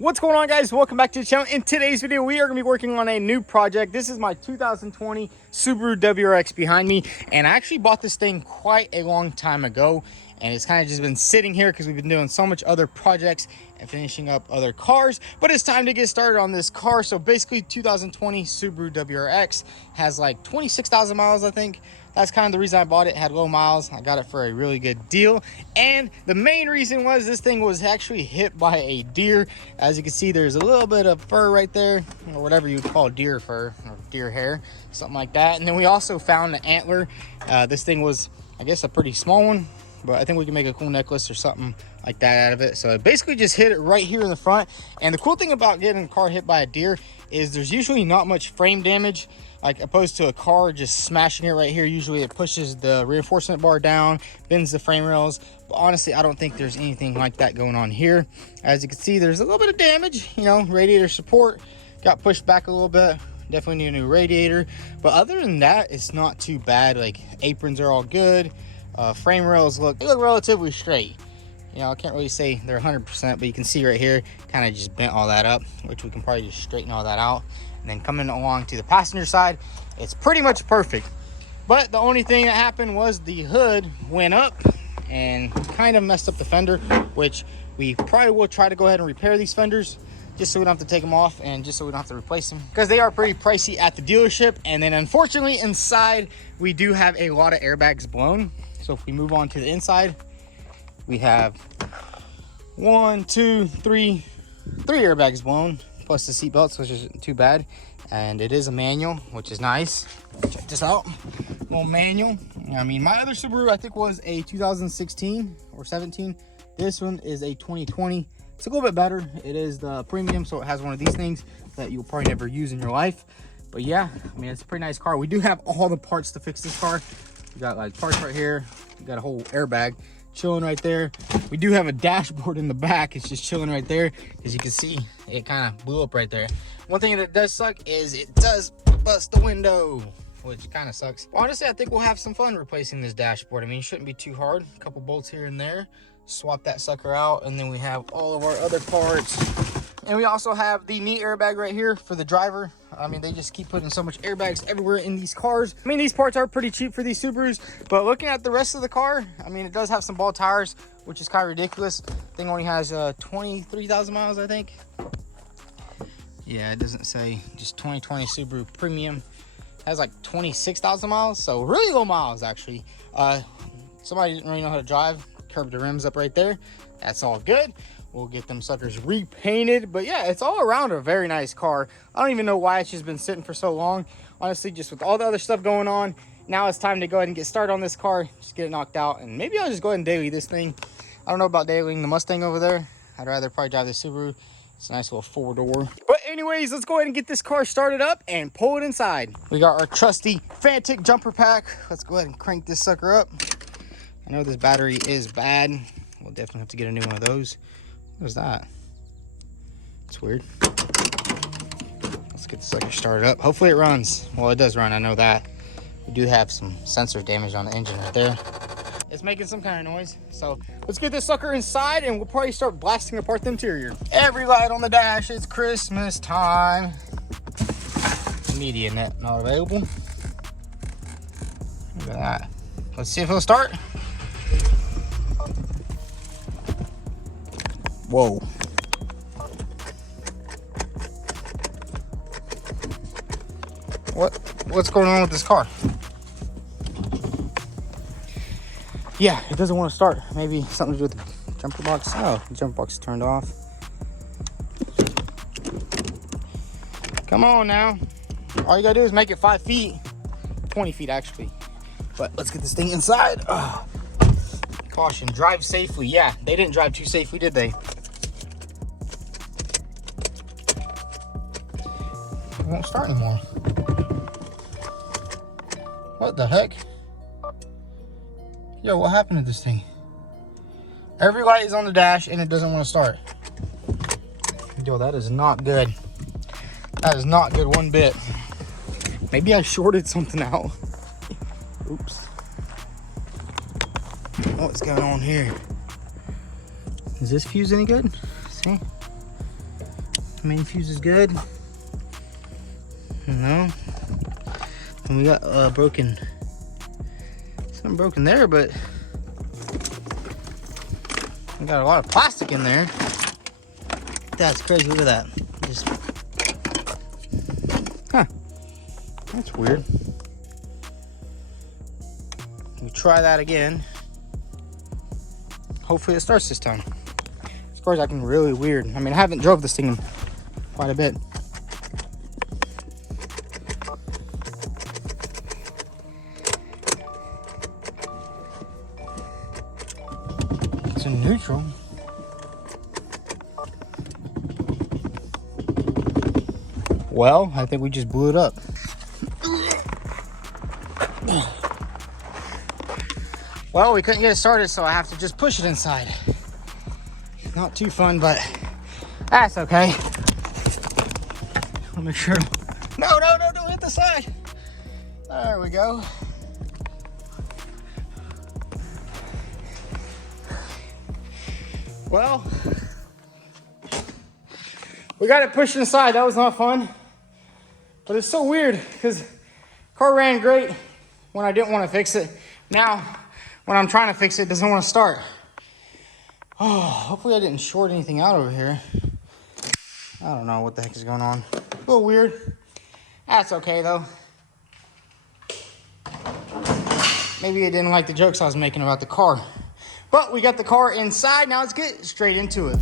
What's going on, guys? Welcome back to the channel. In today's video, we are going to be working on a new project. This is my 2020 Subaru WRX behind me, and I actually bought this thing quite a long time ago, and it's kind of just been sitting here because we've been doing so much other projects and finishing up other cars. But it's time to get started on this car. So basically, 2020 Subaru WRX has like 26,000 miles, I think. That's kind of the reason I bought it. It had low miles. I got it for a really good deal. And the main reason was this thing was actually hit by a deer. As you can see, there's a little bit of fur right there, or whatever you would call deer fur or deer hair, something like that. And then we also found the antler. This thing was, I guess, a pretty small one, but I think we can make a cool necklace or something like that out of it. So it basically just hit it right here in the front. And the cool thing about getting a car hit by a deer is there's usually not much frame damage, like opposed to a car just smashing it right here. Usually it pushes the reinforcement bar down, bends the frame rails. But honestly, I don't think there's anything like that going on here. As you can see, there's a little bit of damage, you know, radiator support got pushed back a little bit. Definitely need a new radiator. But other than that, it's not too bad. Like aprons are all good. Frame rails look relatively straight. You know, I can't really say they're 100%, but you can see right here, kind of just bent all that up, which we can probably just straighten all that out. And then coming along to the passenger side, it's pretty much perfect. But the only thing that happened was the hood went up and kind of messed up the fender, which we probably will try to go ahead and repair these fenders just so we don't have to take them off and just so we don't have to replace them, because they are pretty pricey at the dealership. And then unfortunately inside, we do have a lot of airbags blown. So if we move on to the inside, we have three airbags blown, plus the seat belts, which isn't too bad. And it is a manual, which is nice. Check this out, little manual. I mean, my other Subaru, I think, was a 2016 or 17. This one is a 2020. It's a little bit better. It is the premium, so it has one of these things that you'll probably never use in your life. But yeah, I mean, it's a pretty nice car. We do have all the parts to fix this car. We got like parts right here. We got a whole airbag chilling right there. We do have a dashboard in the back. It's just chilling right there. As you can see, it kind of blew up right there. One thing that does suck is it does bust the window, which kind of sucks. Honestly, I think we'll have some fun replacing this dashboard. I mean, it shouldn't be too hard. A couple bolts here and there, swap that sucker out, and then we have all of our other parts. And we also have the knee airbag right here for the driver. I mean, they just keep putting so much airbags everywhere in these cars. I mean, these parts are pretty cheap for these Subarus, but looking at the rest of the car, I mean, it does have some ball tires, which is kind of ridiculous. Thing only has 23,000 miles, I think. Yeah, it doesn't say, just 2020 Subaru Premium. It has like 26,000 miles, so really low miles, actually. Somebody didn't really know how to drive. Curved the rims up right there. That's all good. We'll get them suckers repainted. But yeah, it's all around a very nice car. I don't even know why it's just been sitting for so long. Honestly, just with all the other stuff going on, now it's time to go ahead and get started on this car. Just get it knocked out. And maybe I'll just go ahead and daily this thing. I don't know about dailying the Mustang over there. I'd rather probably drive the Subaru. It's a nice little four-door. But anyways, let's go ahead and get this car started up and pull it inside. We got our trusty Fantic jumper pack. Let's go ahead and crank this sucker up. I know this battery is bad. We'll definitely have to get a new one of those. What is that? It's weird. Let's get the sucker started up. Hopefully it runs. Well, it does run, I know that. We do have some sensor damage on the engine right there. It's making some kind of noise. So let's get this sucker inside and we'll probably start blasting apart the interior. Every light on the dash, it's Christmas time. Media net not available. Look at that. Let's see if it'll start. Whoa. What's going on with this car? Yeah, it doesn't want to start. Maybe something to do with the jumper box. Oh, the jumper box is turned off. Come on now. All you gotta do is make it 5 feet. 20 feet actually. But let's get this thing inside. Oh. Caution, drive safely. Yeah, they didn't drive too safely, did they? It won't start anymore. What the heck? Yo, what happened to this thing? Every light is on the dash and it doesn't want to start. Yo, that is not good. That is not good one bit. Maybe I shorted something out. Oops. What's going on here? Is this fuse any good? See? Main fuse is good. No. And we got something broken there, but we got a lot of plastic in there. That's crazy. Look at that. Just, huh. That's weird. We try that again. Hopefully it starts this time. This car's acting really weird. I mean, I haven't drove this thing in quite a bit. It's in neutral. Well, I think we just blew it up. Well, we couldn't get it started, so I have to just push it inside. Not too fun, but that's okay. I'll make sure. No, don't hit the side. There we go. Well, we got it pushed inside. That was not fun. But it's so weird because car ran great when I didn't want to fix it. Now, when I'm trying to fix it, it doesn't want to start. Oh, hopefully I didn't short anything out over here. I don't know what the heck is going on. A little weird. That's okay though. Maybe it didn't like the jokes I was making about the car. But we got the car inside. Now let's get straight into it.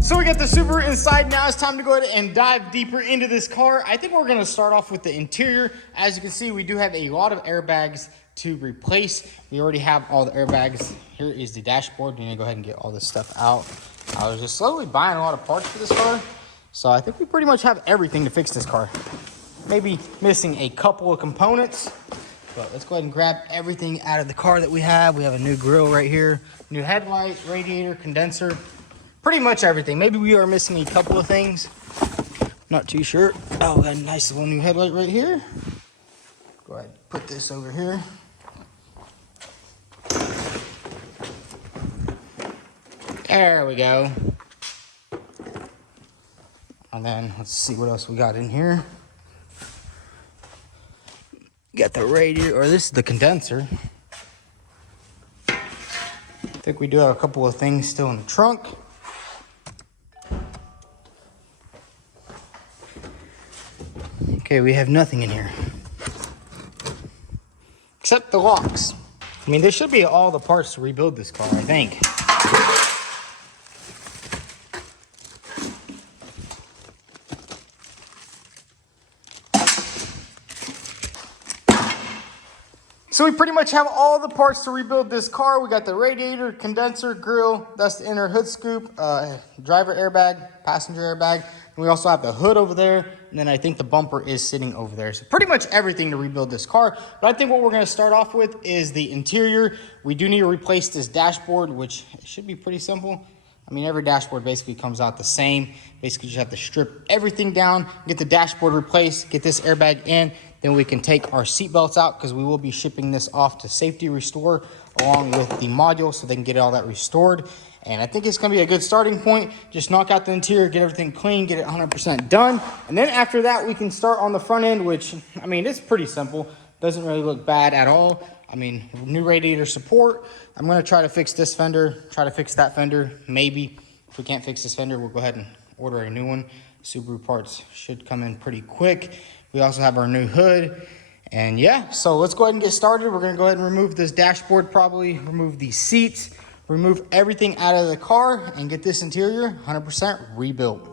So we got the Subaru inside. Now it's time to go ahead and dive deeper into this car. I think we're gonna start off with the interior. As you can see, we do have a lot of airbags to replace. We already have all the airbags. Here is the dashboard. You need to go ahead and get all this stuff out. I was just slowly buying a lot of parts for this car. So I think we pretty much have everything to fix this car. Maybe missing a couple of components, but let's go ahead and grab everything out of the car that we have. We have a new grille right here, new headlight, radiator, condenser, pretty much everything. Maybe we are missing a couple of things. Not too sure. Oh, we got a nice little new headlight right here. Go ahead and put this over here. There we go. And then let's see what else we got in here. Got the radiator, or this is the condenser. I think we do have a couple of things still in the trunk. Okay, we have nothing in here. Except the locks. I mean, there should be all the parts to rebuild this car, I think. So we pretty much have all the parts to rebuild this car. We got the radiator, condenser, grille, that's the inner hood scoop, driver airbag, passenger airbag. And we also have the hood over there. And then I think the bumper is sitting over there. So pretty much everything to rebuild this car. But I think what we're gonna start off with is the interior. We do need to replace this dashboard, which should be pretty simple. I mean, every dashboard basically comes out the same. Basically, you just have to strip everything down, get the dashboard replaced, get this airbag in, then we can take our seat belts out because we will be shipping this off to Safety Restore along with the module so they can get all that restored. And I think it's gonna be a good starting point. Just knock out the interior, get everything clean, get it 100% done. And then after that, we can start on the front end, which, I mean, it's pretty simple. Doesn't really look bad at all. I mean, new radiator support. I'm gonna try to fix this fender, try to fix that fender. Maybe if we can't fix this fender, we'll go ahead and order a new one. Subaru parts should come in pretty quick. We also have our new hood. And yeah, so let's go ahead and get started. We're gonna go ahead and remove this dashboard, probably remove these seats, remove everything out of the car and get this interior 100% rebuilt.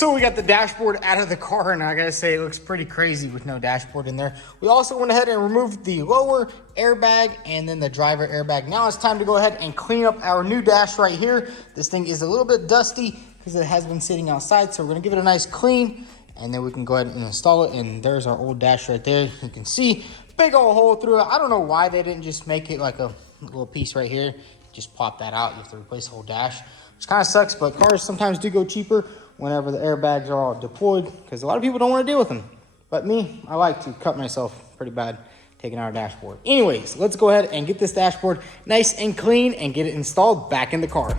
So we got the dashboard out of the car, and I gotta say it looks pretty crazy with no dashboard in there. We also went ahead and removed the lower airbag and then the driver airbag. Now it's time to go ahead and clean up our new dash right here. This thing is a little bit dusty because it has been sitting outside, so we're gonna give it a nice clean, and then we can go ahead and install it. And there's our old dash right there. You can see big old hole through it. I don't know why they didn't just make it like a little piece right here. Just pop that out. You have to replace the whole dash, which kind of sucks, but cars sometimes do go cheaper whenever the airbags are all deployed, because a lot of people don't want to deal with them. But me, I like to cut myself pretty bad taking out our dashboard. Anyways, let's go ahead and get this dashboard nice and clean and get it installed back in the car.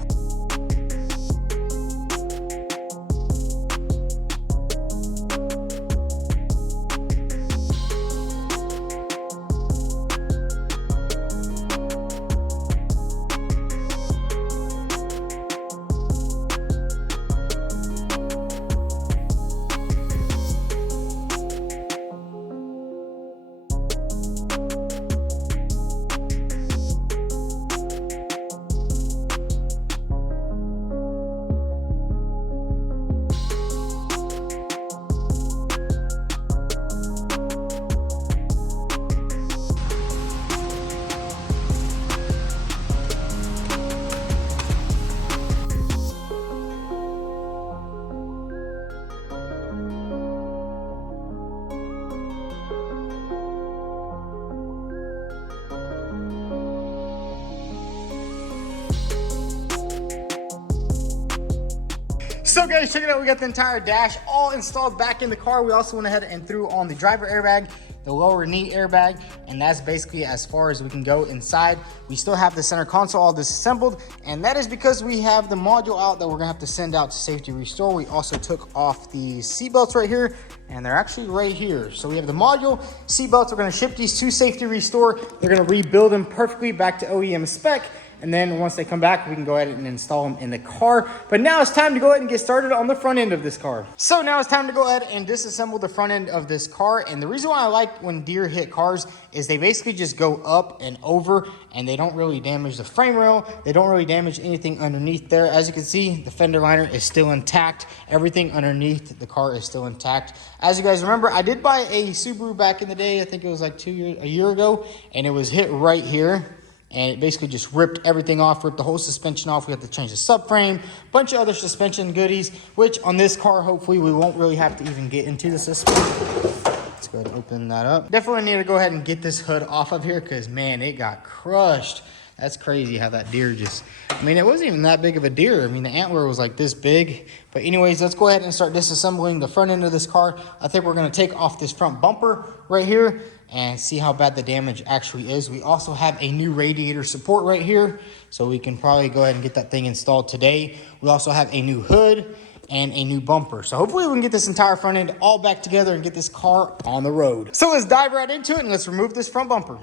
So guys, check it out. We got the entire dash all installed back in the car. We also went ahead and threw on the driver airbag, the lower knee airbag, and that's basically as far as we can go inside. We still have the center console all disassembled, and that is because we have the module out that we're gonna have to send out to safety restore. We also took off the seat belts right here, and they're actually right here. So we have the module, seat belts. We're gonna ship these to safety restore. They're gonna rebuild them perfectly back to OEM spec. And then once they come back, we can go ahead and install them in the car. But now it's time to go ahead and get started on the front end of this car. So now it's time to go ahead and disassemble the front end of this car. And the reason why I like when deer hit cars is they basically just go up and over, and they don't really damage the frame rail. They don't really damage anything underneath there. As you can see, the fender liner is still intact. Everything underneath the car is still intact. As you guys remember, I did buy a Subaru back in the day. I think it was like a year ago, and it was hit right here. And it basically just ripped everything off, ripped the whole suspension off. We have to change the subframe, bunch of other suspension goodies, which on this car, hopefully we won't really have to even get into the suspension. Let's go ahead and open that up. Definitely need to go ahead and get this hood off of here because, man, it got crushed. That's crazy how that deer just, I mean, it wasn't even that big of a deer. I mean, the antler was like this big. But anyways, let's go ahead and start disassembling the front end of this car. I think we're gonna take off this front bumper right here and see how bad the damage actually is. We also have a new radiator support right here, so we can probably go ahead and get that thing installed today. We also have a new hood and a new bumper. So hopefully we can get this entire front end all back together and get this car on the road. So let's dive right into it and let's remove this front bumper.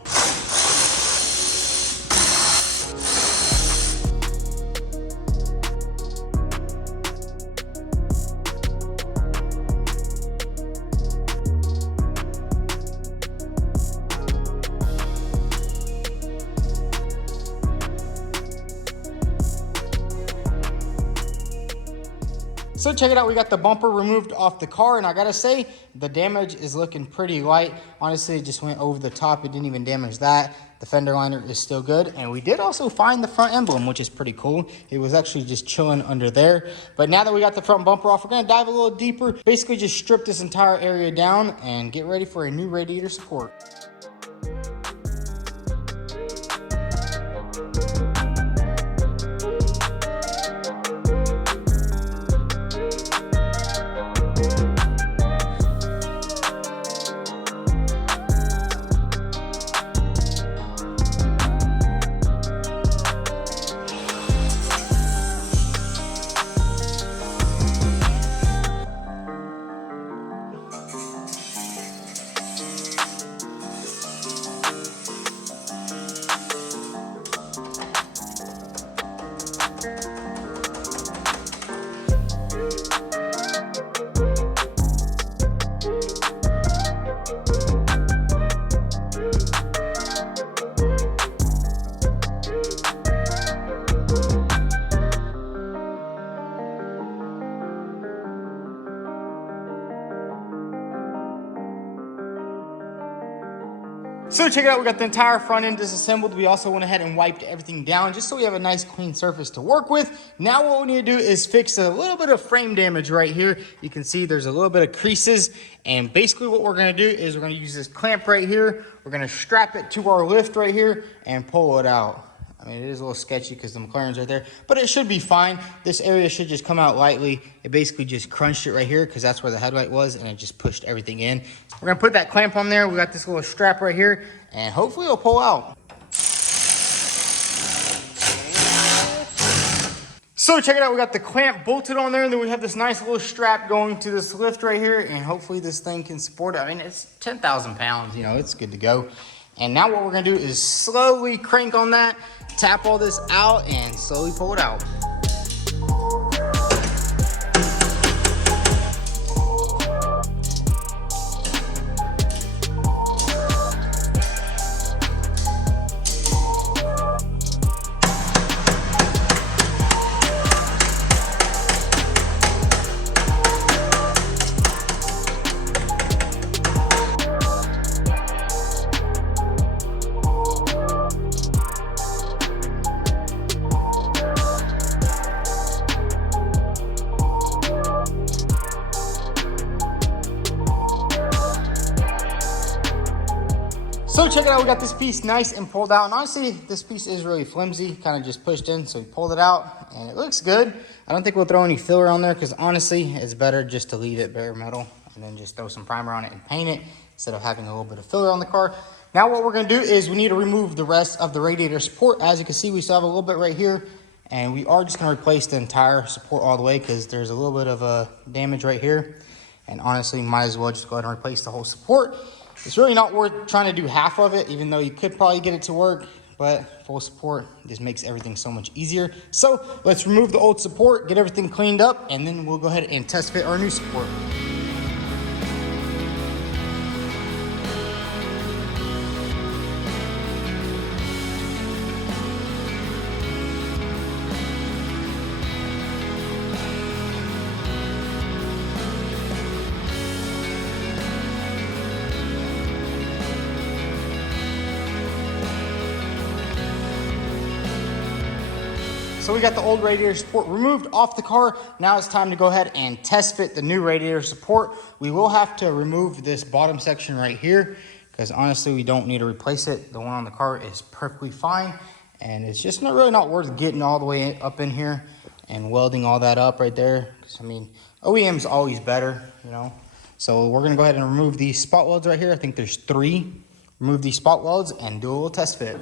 So check it out, we got the bumper removed off the car, and I gotta say, the damage is looking pretty light. Honestly, it just went over the top. It didn't even damage that. The fender liner is still good, and we did also find the front emblem, which is pretty cool. It was actually just chilling under there. But now that we got the front bumper off, we're gonna dive a little deeper, basically just strip this entire area down and get ready for a new radiator support. So check it out, we got the entire front end disassembled. We also went ahead and wiped everything down just so we have a nice clean surface to work with. Now what we need to do is fix a little bit of frame damage right here. You can see there's a little bit of creases, and basically what we're gonna do is we're gonna use this clamp right here. We're gonna strap it to our lift right here and pull it out. I mean, it is a little sketchy because the McLaren's right there, but it should be fine. This area should just come out lightly. It basically just crunched it right here because that's where the headlight was, and it just pushed everything in. We're gonna put that clamp on there. We got this little strap right here, and hopefully it'll pull out. So check it out, we got the clamp bolted on there, and then we have this nice little strap going to this lift right here, and hopefully this thing can support it. I mean, it's 10,000 pounds, you know, it's good to go. And now what we're gonna do is slowly crank on that, tap all this out, and slowly pull it out. So check it out, we got this piece nice and pulled out, and honestly, this piece is really flimsy, kind of just pushed in, so we pulled it out, and it looks good. I don't think we'll throw any filler on there, because honestly, it's better just to leave it bare metal, and then just throw some primer on it and paint it, instead of having a little bit of filler on the car. Now what we're gonna do is we need to remove the rest of the radiator support. As you can see, we still have a little bit right here, and we are just gonna replace the entire support all the way, because there's a little bit of damage right here, and honestly, might as well just go ahead and replace the whole support. It's really not worth trying to do half of it, even though you could probably get it to work, but full support just makes everything so much easier. So let's remove the old support, get everything cleaned up, and then we'll go ahead and test fit our new support. So we got the old radiator support removed off the car. Now it's time to go ahead and test fit the new radiator support. We will have to remove this bottom section right here, because honestly, we don't need to replace it. The one on the car is perfectly fine, and it's just really not worth getting all the way up in here and welding all that up right there. Because I mean, OEM's always better, you know. So we're gonna go ahead and remove these spot welds right here. I think there's 3. Remove these spot welds and do a little test fit.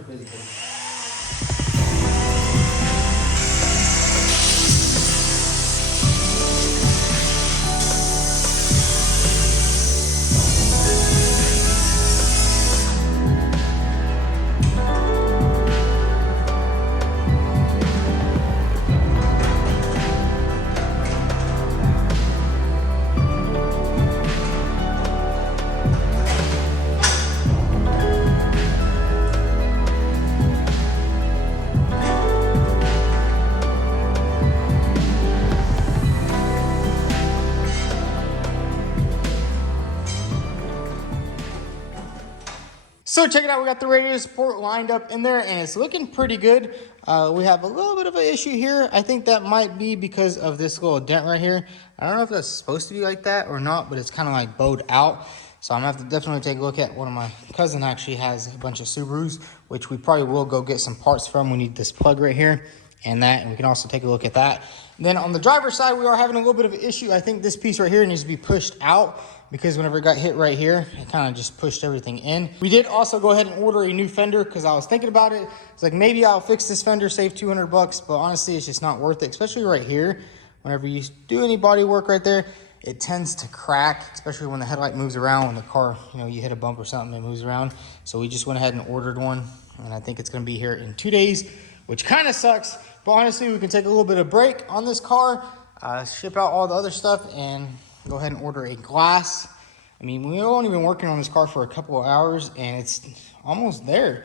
So check it out, we got the radiator support lined up in there, and it's looking pretty good. We have a little bit of an issue here. I think that might be because of this little dent right here. I don't know if that's supposed to be like that or not, but it's kind of like bowed out. So I'm gonna have to definitely take a look at one of my cousin actually has a bunch of Subarus, which we probably will go get some parts from. We need this plug right here and that, and we can also take a look at that. Then on the driver's side, we are having a little bit of an issue. I think this piece right here needs to be pushed out, because whenever it got hit right here, it kind of just pushed everything in. We did also go ahead and order a new fender, because I was thinking about it. It's like, maybe I'll fix this fender, save 200 bucks, but honestly, it's just not worth it, especially right here. Whenever you do any body work right there, it tends to crack, especially when the headlight moves around, when the car, you know, you hit a bump or something, it moves around. So we just went ahead and ordered one, and I think it's gonna be here in 2 days, which kind of sucks, but honestly, we can take a little bit of break on this car, ship out all the other stuff, and go ahead and order a glass. I mean, we've only been working on this car for a couple of hours, and it's almost there.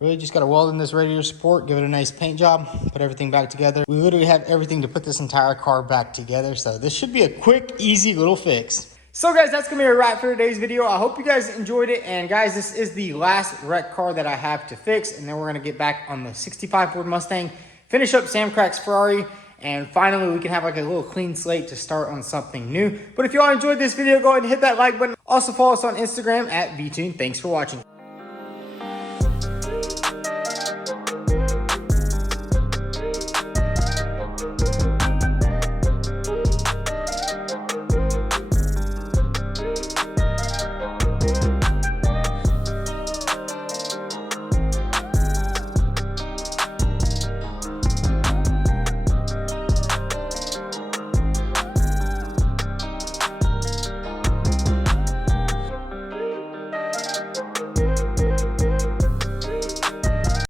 Really just got to weld in this radiator support, give it a nice paint job, put everything back together. We literally have everything to put this entire car back together, so this should be a quick, easy little fix. So guys, that's gonna be a wrap for today's video. I hope you guys enjoyed it. And guys, this is the last wreck car that I have to fix. And then we're gonna get back on the 65 Ford Mustang, finish up Sam Crack's Ferrari, and finally we can have like a little clean slate to start on something new. But if you all enjoyed this video, go ahead and hit that like button. Also follow us on Instagram at vTuned. Thanks for watching.